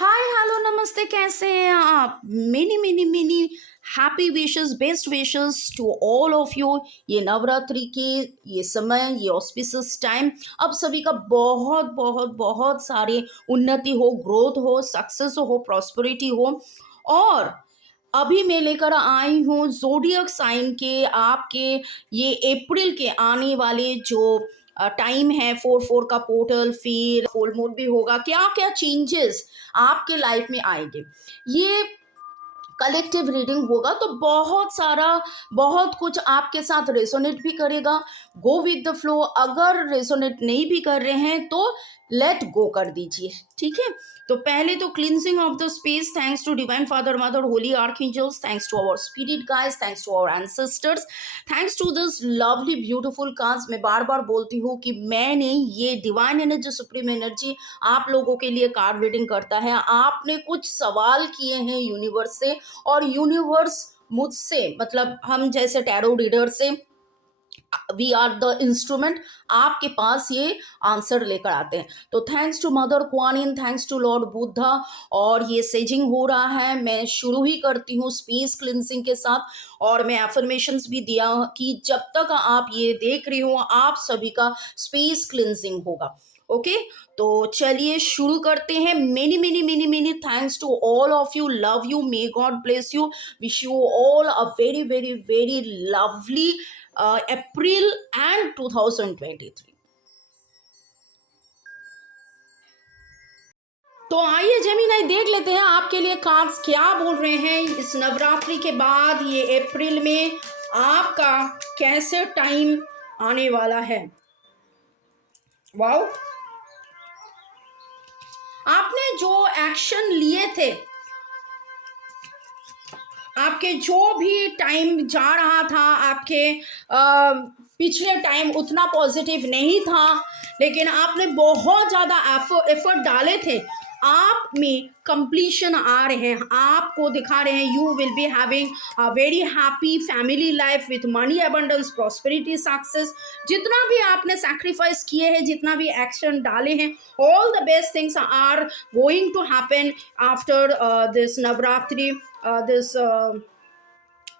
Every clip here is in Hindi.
हाय हेलो नमस्ते, कैसे हैं आप? Many many many happy wishes, best wishes to all of you. ये नवरात्रि के ये समय, ये ऑस्पिशियस टाइम, अब सभी का बहुत बहुत बहुत सारे उन्नति हो, ग्रोथ हो, सक्सेस हो, प्रॉस्पेरिटी हो। और अभी मैं लेकर आई हूँ जोडियक साइन के आपके ये अप्रैल के आने वाले जो टाइम है, 4/4 का पोर्टल, फिर फुल मून भी होगा, क्या क्या चेंजेस आपके लाइफ में आएंगे। ये कलेक्टिव रीडिंग होगा तो बहुत सारा, बहुत कुछ आपके साथ रेजोनेट भी करेगा। Go with the flow. अगर रेजोनेट नहीं भी कर रहे हैं तो लेट गो कर दीजिए, ठीक है। तो पहले तो cleansing of the space, thanks to divine father mother holy archangels, thanks to our spirit guides, thanks to our ancestors, thanks to this lovely beautiful cards. मैं बार बार बोलती हूँ कि मैंने ये डिवाइन एनर्जी, सुप्रीम एनर्जी आप लोगों के लिए कार्ड रीडिंग करता है। आपने कुछ सवाल किए हैं यूनिवर्स से और यूनिवर्स मुझसे, मतलब हम जैसे टैरो रीडर से, वी आर द इंस्ट्रूमेंट, आपके पास ये आंसर लेकर आते हैं। तो thanks to mother Kuan Yin, thanks to lord Buddha. और ये सेजिंग हो रहा है, मैं शुरू ही करती हूँ स्पेस क्लिनसिंग के साथ। और मैं एफर्मेशंस भी दिया कि जब तक आप ये देख रही हो आप सभी का स्पेस क्लिनसिंग होगा। ओके, तो चलिए शुरू करते हैं। Many many many many thanks to all of you, love you, may God bless you, wish you all a very very very lovely April and 2023। तो आइए जेमिनाई देख लेते हैं आपके लिए कार्ड्स क्या बोल रहे हैं इस नवरात्रि के बाद, ये अप्रैल में आपका कैसे टाइम आने वाला है। वाओ, आपने जो एक्शन लिए थे, आपके जो भी टाइम जा रहा था, आपके पिछले टाइम उतना पॉजिटिव नहीं था, लेकिन आपने बहुत ज़्यादा एफर्ट डाले थे। आप में कंप्लीशन आ रहे हैं, आपको दिखा रहे हैं you will be having a very happy family life with money abundance, prosperity, success. जितना भी आपने सैक्रिफाइस किए हैं, जितना भी एक्शन डाले हैं, all the best things are going to happen after this Navratri, this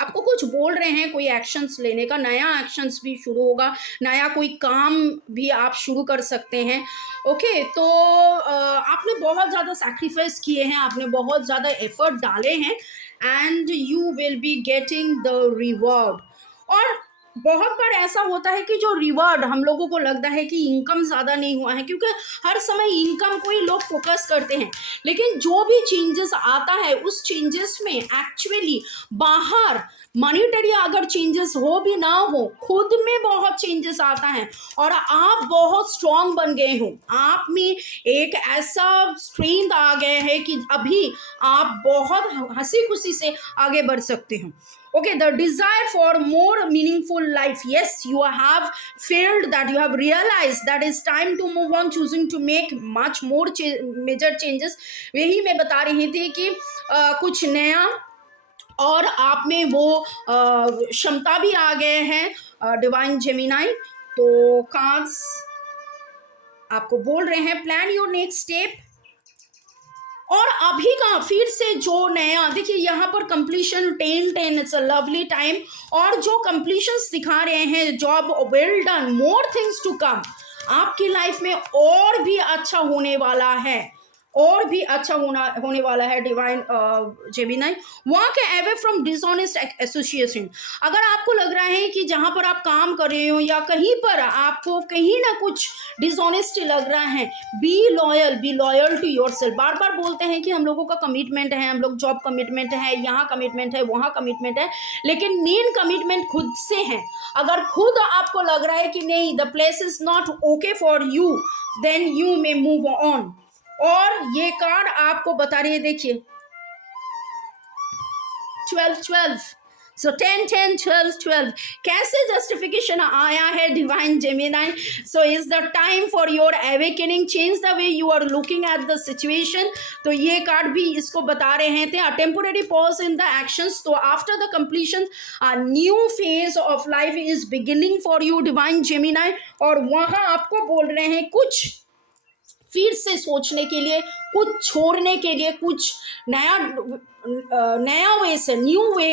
आपको कुछ बोल रहे हैं, कोई एक्शंस लेने का, नया एक्शंस भी शुरू होगा, नया कोई काम भी आप शुरू कर सकते हैं। ओके, तो आपने बहुत ज़्यादा सैक्रिफाइस किए हैं, आपने बहुत ज़्यादा एफर्ट डाले हैं, and you will be getting the reward. और बहुत बार ऐसा होता है कि जो रिवॉर्ड हम लोगों को लगता है कि इनकम ज़्यादा नहीं हुआ है, क्योंकि हर समय इनकम को ही लोग फोकस करते हैं, लेकिन जो भी चेंजेस आता है उस चेंजेस में एक्चुअली बाहर मॉनिटरी अगर चेंजेस हो भी ना हो, खुद में बहुत चेंजेस आता है। और आप बहुत स्ट्रांग बन गए हो, आप में एक ऐसा स्ट्रेंथ आ गया है कि अभी आप बहुत हंसी खुशी से आगे बढ़ सकते हो। Okay, the desire for more meaningful life, yes, you have felt that, you have realized that it's time to move on, choosing to make much more major changes। यही मैं बता रही थी कि कुछ नया, और आप में वो क्षमता भी आ गए हैं डिवाइन जेमिनाई। तो कार्ड्स आपको बोल रहे हैं प्लान योर नेक्स्ट स्टेप। और अभी का फिर से जो नया देखिए, यहाँ पर completion 10-10, it's a lovely time. और जो कंप्लीशंस दिखा रहे हैं, job well done, more things to come, आपकी लाइफ में और भी अच्छा होने वाला है, और भी अच्छा होने वाला है डिवाइन जेमिनाई। वहाँ के अवे फ्रॉम डिसऑनेस्ट एसोसिएशन। अगर आपको लग रहा है कि जहाँ पर आप काम कर रहे हो या कहीं पर आपको कहीं ना कुछ डिसऑनेस्टी लग रहा है, be loyal to yourself. बार बार बोलते हैं कि हम लोगों का कमिटमेंट है, हम लोग जॉब कमिटमेंट है, यहाँ कमिटमेंट है, वहाँ कमिटमेंट है, लेकिन मेन कमिटमेंट खुद से है। अगर खुद आपको लग रहा है कि नहीं, the place is not okay for you, then you may move on. और ये कार्ड आपको बता रही है, देखिए 12-12, सो 10-10-12-12 कैसे जस्टिफिकेशन आया है divine Gemini. So is the time for your awakening, change the way you are looking at the situation. तो ये कार्ड भी इसको बता रहे थे, a temporary pause in the actions, तो after the completion a new phase of life is beginning for you divine Gemini. और वहां आपको बोल रहे हैं कुछ फिर से सोचने के लिए, कुछ छोड़ने के लिए, कुछ नया वे से, new way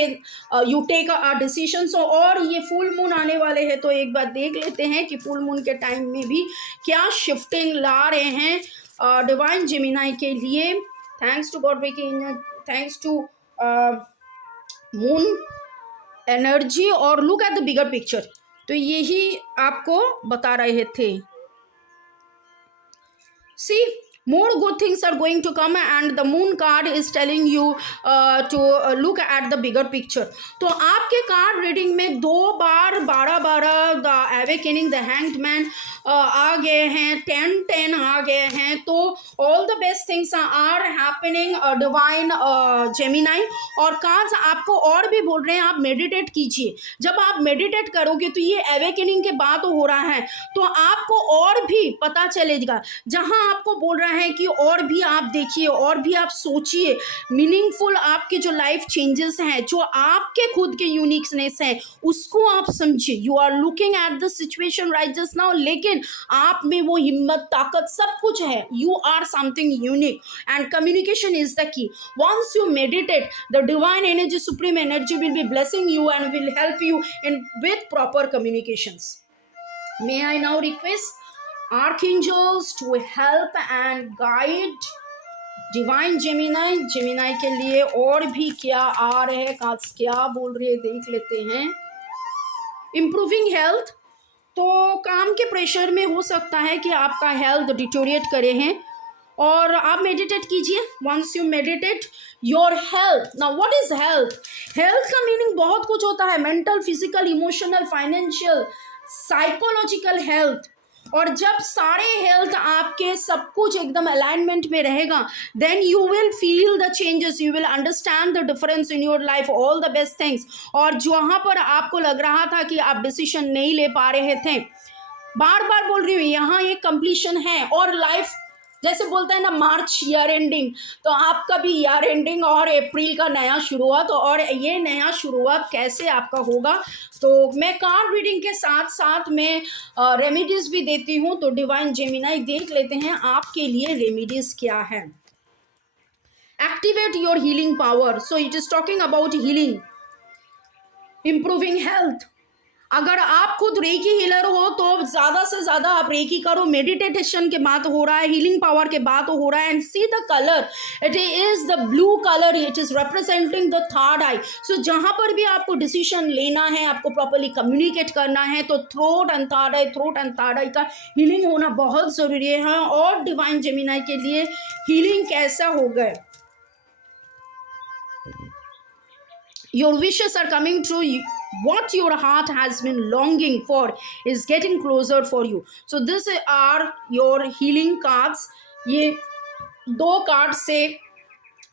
you take a decision. और ये फुल मून आने वाले हैं, तो एक बार देख लेते हैं कि फुल मून के टाइम में भी क्या शिफ्टिंग ला रहे हैं डिवाइन जेमिनी के लिए। Thanks to God waking, thanks to moon energy. और look at the bigger picture, तो यही आपको बता रहे थे। See, more good things are going to come, and the moon card is telling you to look at the bigger picture. तो आपके कार्ड रीडिंग में 2 बार 12 the awakening, the hanged man आ गए हैं, 10 आ गए हैं। तो all the best things are happening divine Gemini. और कार्ड्स आपको और भी बोल रहे हैं आप मेडिटेट कीजिए। जब आप मेडिटेट करोगे तो ये अवेकनिंग के बाद हो रहा है, तो आपको और भी पता चलेगा। जहां आपको बोल रहा है कि और भी आप देखिए, और भी आप सोचिए, मीनिंगफुल आपके जो लाइफ चेंजेस हैं, जो आपके खुद के यूनिकनेस हैं, उसको आप समझिए। You are looking at the situation right just now, लेकिन आप में वो हिम्मत, ताकत सब कुछ है। You are something unique and communication is the key. Once you meditate, the divine energy, supreme energy will be blessing you and will help you in with proper communications. May I now request archangels to help and guide divine Gemini के लिए और भी क्या आ रहे हैं, क्या बोल रहे हैं, देख लेते हैं। Improving health, तो काम के प्रेशर में हो सकता है कि आपका हेल्थ डिटोरिएट करे हैं, और आप मेडिटेट कीजिए। Once you meditate your health, now what is health? Health का मीनिंग बहुत कुछ होता है, mental, physical, emotional, financial, psychological health. और जब सारे हेल्थ आपके सब कुछ एकदम अलाइनमेंट में रहेगा, then you will feel the changes, you will understand the difference in your life, all the best things. और जहाँ पर आपको लग रहा था कि आप डिसीजन नहीं ले पा रहे थे, बार बार बोल रही हूँ, यहाँ एक कंप्लीशन है। और लाइफ जैसे बोलता है ना, मार्च ईयर एंडिंग, तो आपका भी ईयर एंडिंग और अप्रैल का नया शुरुआत। और ये नया शुरुआत कैसे आपका होगा, तो मैं कार्ड रीडिंग के साथ साथ मैं रेमेडीज भी देती हूँ। तो डिवाइन जेमिनी देख लेते हैं आपके लिए रेमेडीज क्या है। Activate your healing power, so it is talking about healing, improving health. अगर आप खुद रेकी हीलर हो तो ज़्यादा से ज़्यादा आप रेकी करो। मेडिटेशन के बात हो रहा है, हीलिंग पावर के बात हो रहा है। And see the colour, it is the blue colour, it is representing the third eye. So जहाँ पर भी आपको डिसीजन लेना है, आपको प्रॉपरली कम्युनिकेट करना है, तो थ्रोट एंड थर्ड आई का हीलिंग होना बहुत ज़रूरी है। और डिवाइन जेमिनी के लिए हीलिंग कैसा हो गए, your wishes are coming true, what your heart has been longing for is getting closer for you. So this are your healing cards. ये 2 कार्ड से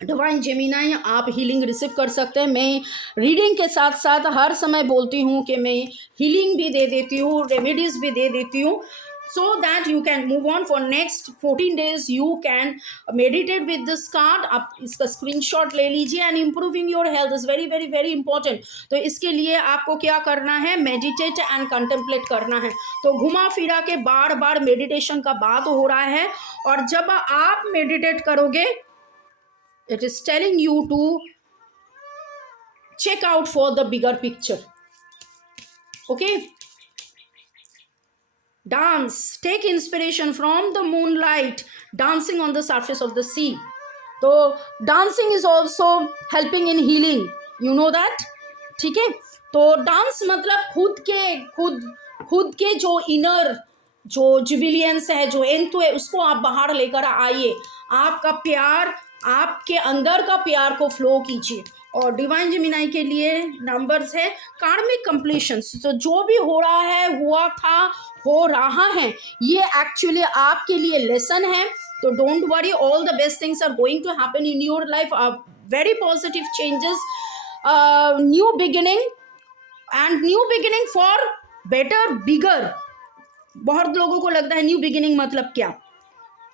डिवाइन जेमिनी आप हीलिंग रिसीव कर सकते हैं। मैं रीडिंग के साथ साथ हर समय बोलती हूँ कि मैं हीलिंग भी दे देती हूँ, रेमेडीज भी दे देती हूँ, so that you can move on for next 14 days. You can meditate with this card. आप इसका स्क्रीनशॉट ले लीजिए। And improving your health is very very very important. तो इसके लिए आपको क्या करना है, मेडिटेट एंड कंटेम्पलेट करना है। तो घुमा फिरा के बार बार मेडिटेशन का बात हो रहा है। और जब आप मेडिटेट करोगे, it is telling you to check out for the bigger picture. Okay, dance, take inspiration from the moonlight dancing on the surface of the sea. So dancing is also helping in healing, you know that. ठीक है, तो डांस मतलब खुद के जो इनर जो जुबिलियंस है, जो एंथो है, उसको आप बाहर लेकर आइए। आपका प्यार, आपके अंदर का प्यार को फ्लो कीजिए। और डिवाइन जेमिनी के लिए नंबर्स है कार्मिक कंप्लीशंस। तो जो भी हो रहा है, हुआ था, हो रहा है, ये एक्चुअली आपके लिए लेसन है। तो don't worry, all the best things are going to happen in your life, very positive changes, new beginning and new beginning for better bigger. बहुत लोगों को लगता है न्यू बिगिनिंग मतलब क्या,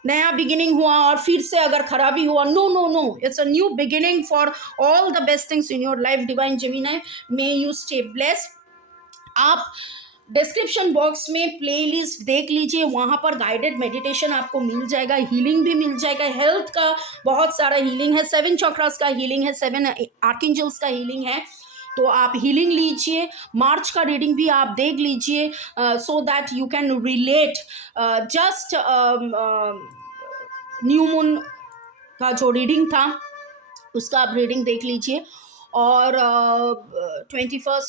नया बिगिनिंग हुआ और फिर से अगर खराबी हुआ। No no no, it's a new beginning for all the best things in your life. Divine Gemini, may you stay blessed. आप डिस्क्रिप्शन बॉक्स में प्लेलिस्ट देख लीजिए, वहाँ पर गाइडेड मेडिटेशन आपको मिल जाएगा, हीलिंग भी मिल जाएगा, हेल्थ का बहुत सारा हीलिंग है, 7 चक्रास का हीलिंग है, 7 आर्कएंजल्स का हीलिंग है। तो आप हीलिंग लीजिए, मार्च का रीडिंग भी आप देख लीजिए, so that you can relate. Just new moon का जो रीडिंग था उसका आप रीडिंग देख लीजिए, और 21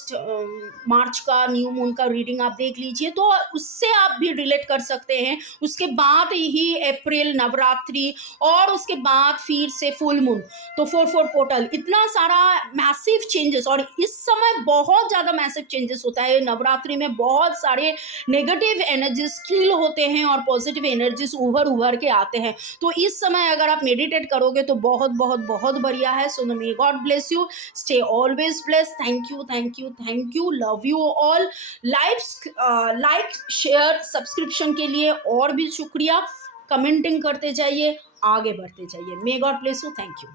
मार्च का न्यू मून का रीडिंग आप देख लीजिए, तो उससे आप भी रिलेट कर सकते हैं। उसके बाद ही अप्रैल नवरात्रि, और उसके बाद फिर से फुल मून, तो 4/4 पोर्टल, इतना सारा मैसिव चेंजेस। और इस समय बहुत ज़्यादा मैसिव चेंजेस होता है नवरात्रि में, बहुत सारे नेगेटिव एनर्जीज किल होते हैं और पॉजिटिव एनर्जीज उभर के आते हैं। तो इस समय अगर आप मेडिटेट करोगे तो बहुत बहुत बहुत बढ़िया है। So may God bless you, stay always bless. Thank you, thank you, thank you, love you all. Like share subscription के लिए और भी शुक्रिया, कमेंटिंग करते जाइए, आगे बढ़ते जाइए। मे God bless you, thank you.